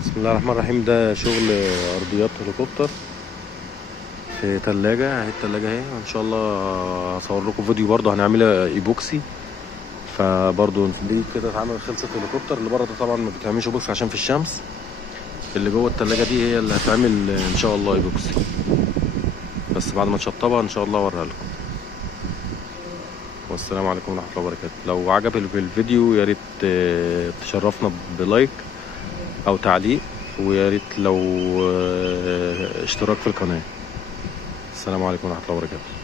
بسم الله الرحمن الرحيم. ده شغل ارضيات هليكوبتر في تلاجة اهي. التلاجة اهي ان شاء الله هصور لكم فيديو برضه هنعملها ايبوكسي. فبرضه دي كده اتعمل خلصت الهليكوبتر. اللي بره ده طبعا ما بتعملش ايبوكسي عشان في الشمس. اللي جوه التلاجة دي هي اللي هتعمل ان شاء الله ايبوكسي، بس بعد ما نشطبها ان شاء الله اوريها لكم. والسلام عليكم ورحمة الله وبركاته. لو عجب الفيديو يا ريت تشرفنا بلايك او تعليق، ويا ريت لو اشتراك في القناة. السلام عليكم ورحمة الله وبركاته.